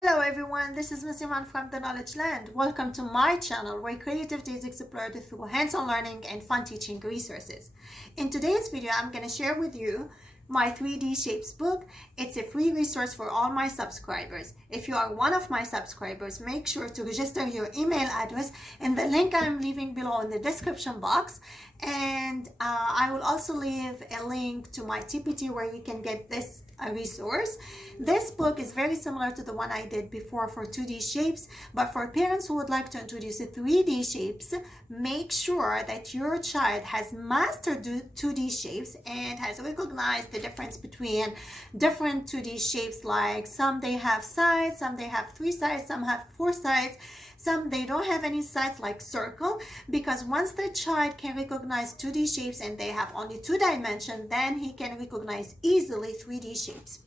Hello everyone, this is Miss Iman from the Knowledge Land. Welcome to my channel where creativity is explored through hands-on learning and fun teaching resources. In today's video, I'm going to share with you my 3D Shapes book. It's a free resource for all my subscribers. If you are one of my subscribers, make sure to register your email address in the link I'm leaving below in the description box. And I will also leave a link to my TPT where you can get this resource. This book is very similar to the one I did before for 2D shapes, but for parents who would like to introduce 3D shapes, make sure that your child has mastered 2D shapes and has recognized the difference between different 2D shapes, like some they have sides, some they have 3 sides, some have 4 sides, some they don't have any sides like circle, because once the child can recognize 2D shapes and they have only 2 dimensions, then he can recognize easily 3D shapes.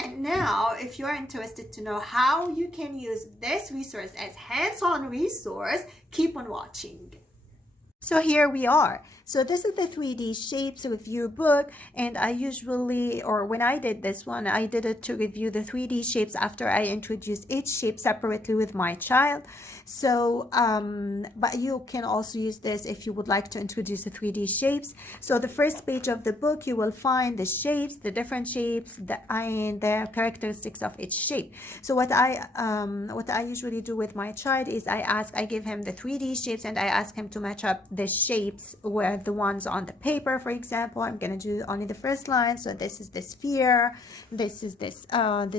And now, if you're interested to know how you can use this resource as hands-on resource, keep on watching. So here we are. So this is the 3D shapes review book, and I usually, or when I did this one, I did it to review the 3D shapes after I introduced each shape separately with my child. So, but you can also use this if you would like to introduce the 3D shapes. So the first page of the book, you will find the shapes, the different shapes, and the characteristics of each shape. So what I usually do with my child is I give him the 3D shapes and I ask him to match up the shapes with the ones on the paper. For example, I'm going to do only the first line. So this is the sphere, this is the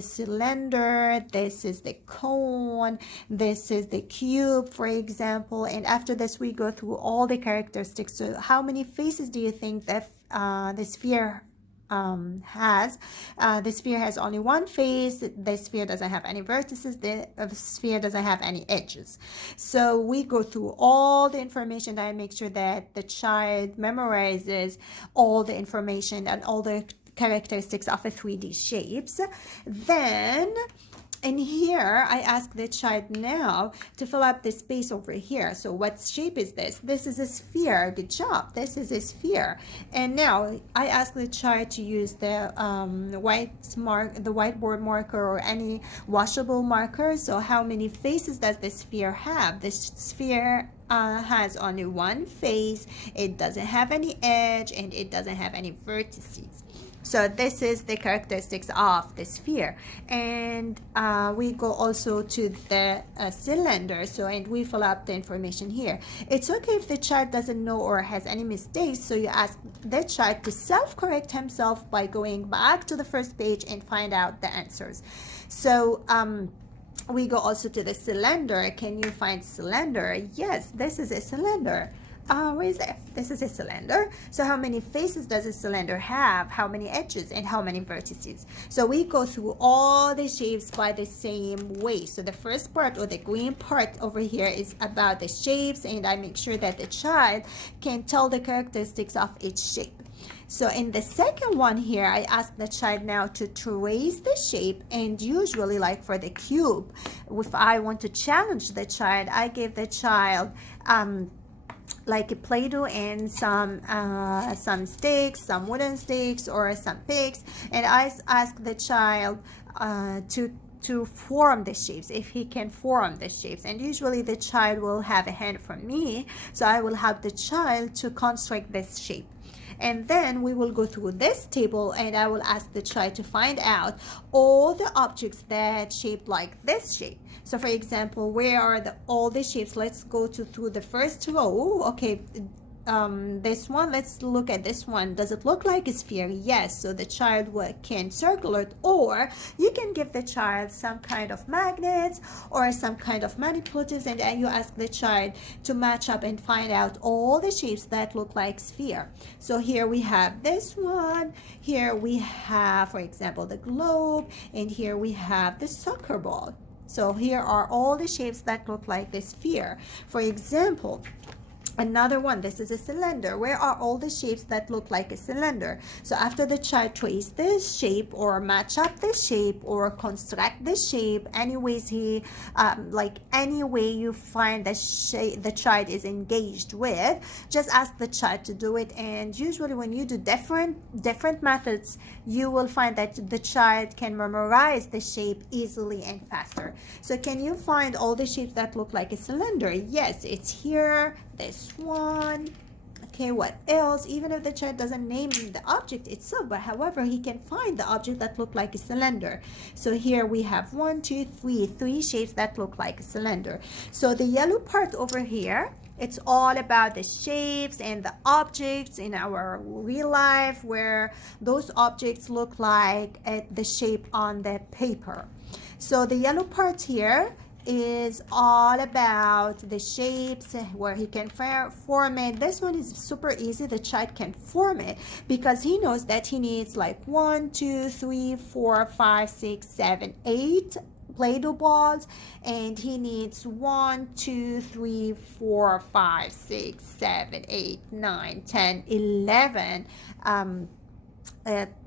cylinder, this is the cone, this is the cube, for example. And after this, we go through all the characteristics. So how many faces do you think that the sphere has? The sphere has only one face. The sphere doesn't have any vertices. The sphere doesn't have any edges. So we go through all the information and make sure that the child memorizes all the information and all the characteristics of a 3D shapes. Then in here, I ask the child now to fill up the space over here. So what shape is this? This is a sphere. Good job. This is a sphere. And now I ask the child to use the whiteboard marker or any washable marker. So how many faces does the sphere have? The sphere has only one face. It doesn't have any edge and it doesn't have any vertices. So this is the characteristics of the sphere. And we go also to the cylinder. So, and we fill up the information here. It's okay if the child doesn't know or has any mistakes. So you ask the child to self-correct himself by going back to the first page and find out the answers. So, we go also to the cylinder. Can you find cylinder? Yes, this is a cylinder. Where is it? This is a cylinder. So how many faces does a cylinder have? How many edges and how many vertices? So we go through all the shapes by the same way. So the first part, or the green part over here, is about the shapes, and I make sure that the child can tell the characteristics of each shape. So in the second one here, I ask the child now to trace the shape, and usually, like for the cube, if I want to challenge the child, I give the child like a Play-Doh and some sticks, some wooden sticks or some picks, and I ask the child to form the shapes, if he can form the shapes. And usually the child will have a hand from me, so I will help the child to construct this shape. And then we will go through this table and I will ask the child to find out all the objects that shape like this shape. So for example, where are all the shapes? Let's go through the first row. Okay, this one, let's look at this one. Does it look like a sphere? Yes. So the child can circle it, or you can give the child some kind of magnets or some kind of manipulatives, and you ask the child to match up and find out all the shapes that look like sphere. So here we have this one, here we have, for example, the globe, and here we have the soccer ball. So here are all the shapes that look like the sphere. For example, Another one, this is a cylinder. Where are all the shapes that look like a cylinder? So after the child trace this shape or match up the shape or construct the shape, anyways he like any way you find the shape the child is engaged with, just ask the child to do it. And usually when you do different methods, you will find that the child can memorize the shape easily and faster. So can you find all the shapes that look like a cylinder? Yes, it's here, this one. Okay, what else? Even if the child doesn't name the object itself, but however he can find the object that look like a cylinder. So here we have 1, 2, 3 three shapes that look like a cylinder. So the yellow part over here, it's all about the shapes and the objects in our real life, where those objects look like the shape on the paper. So the yellow part here is all about the shapes where he can form it. This one is super easy. The child can form it because he knows that he needs like 1, 2, 3, 4, 5, 6, 7, 8 Play-Doh balls, and he needs 1, 2, 3, 4, 5, 6, 7, 8, 9, 10, 11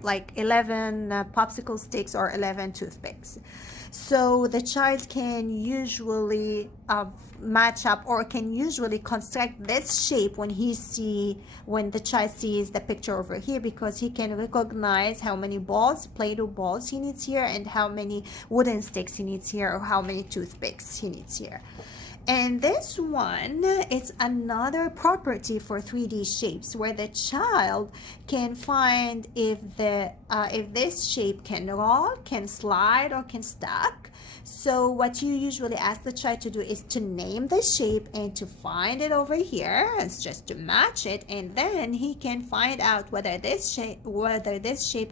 like 11 popsicle sticks or 11 toothpicks. So the child can usually match up or can usually construct this shape when the child sees the picture over here, because he can recognize how many balls, Play-Doh balls he needs here, and how many wooden sticks he needs here, or how many toothpicks he needs here. And this one, it's another property for 3D shapes, where the child can find if this shape can roll, can slide, or can stack. So what you usually ask the child to do is to name the shape and to find it over here. It's just to match it, and then he can find out whether this shape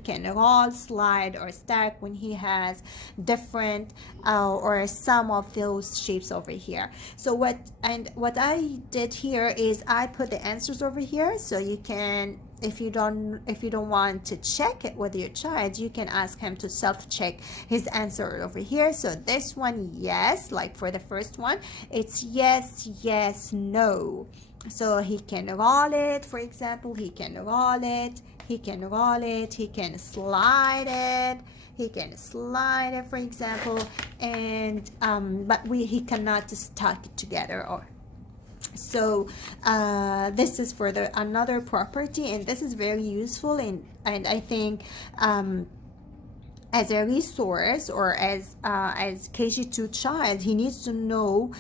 can roll, slide, or stack when he has different or some of those shapes over here. So what I did here is I put the answers over here, so you can, if you don't want to check it with your child, you can ask him to self-check his answer over here. So this one, yes, like for the first one, it's yes, yes, no. So he can roll it, for example, he can roll it, he can roll it, he can slide it, he can slide it, for example, and but he cannot stack it together. Or so this is for another property, and this is very useful, and I think as a resource, or as KG2 child, he needs to know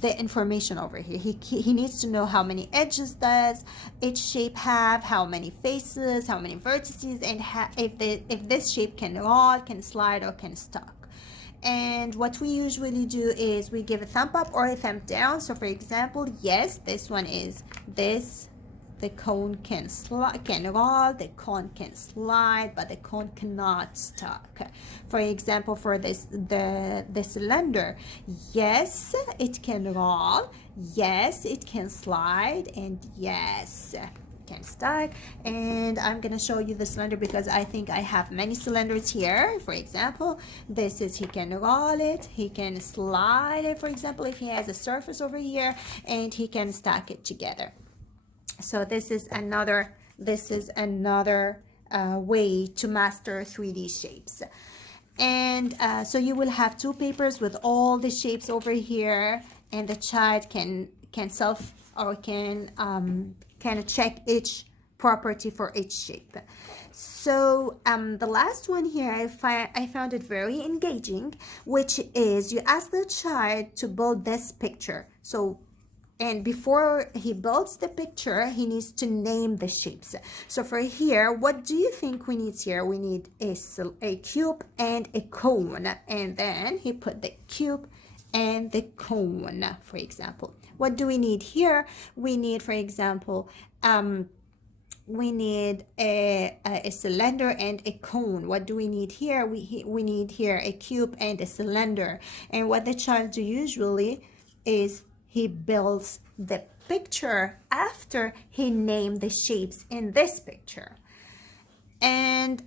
the information over here. He needs to know how many edges does each shape have, how many faces, how many vertices, and if this shape can roll, can slide, or can stack. And what we usually do is we give a thumb up or a thumb down. So for example, yes, this one is this. The cone can roll, the cone can slide, but the cone cannot stack. For example, for the cylinder, yes, it can roll, yes, it can slide, and yes, can stack. And I'm gonna show you the cylinder because I think I have many cylinders here. For example, this is, he can roll it, he can slide it, for example, if he has a surface over here, and he can stack it together. So this is another way to master 3D shapes. And so you will have two papers with all the shapes over here, and the child can check each property for each shape. So the last one here, I found it very engaging, which is you ask the child to build this picture. So, and before he builds the picture, he needs to name the shapes. So for here, what do you think we need here? We need a cube and a cone. And then he put the cube and the cone, for example. What do we need here? We need, for example, we need a cylinder and a cone. What do we need here? We need here a cube and a cylinder. And what the child do usually is he builds the picture after he named the shapes in this picture. And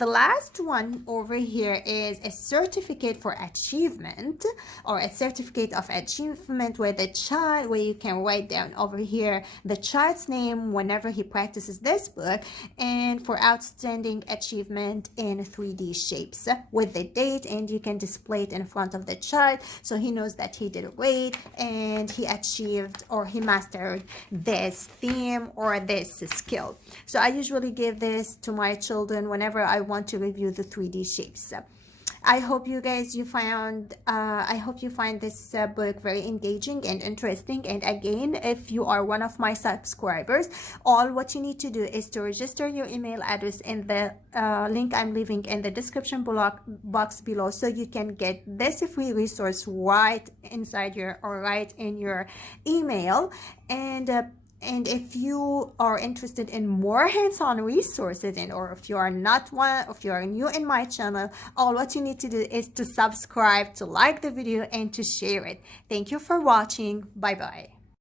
the last one over here is a certificate for achievement, or a certificate of achievement where the child, where you can write down over here the child's name whenever he practices this book, and for outstanding achievement in 3D shapes with the date, and you can display it in front of the child so he knows that he did great and he achieved or he mastered this theme or this skill. So I usually give this to my children whenever I want to review the 3D shapes. I hope you guys I hope you find this book very engaging and interesting. And again, if you are one of my subscribers, all what you need to do is to register your email address in the link I'm leaving in the description box below, so you can get this free resource right inside your, or right in your email. And if you are interested in more hands-on resources, and or if you are not one, if you are new in my channel, all what you need to do is to subscribe, to like the video, and to share it. Thank you for watching. Bye bye.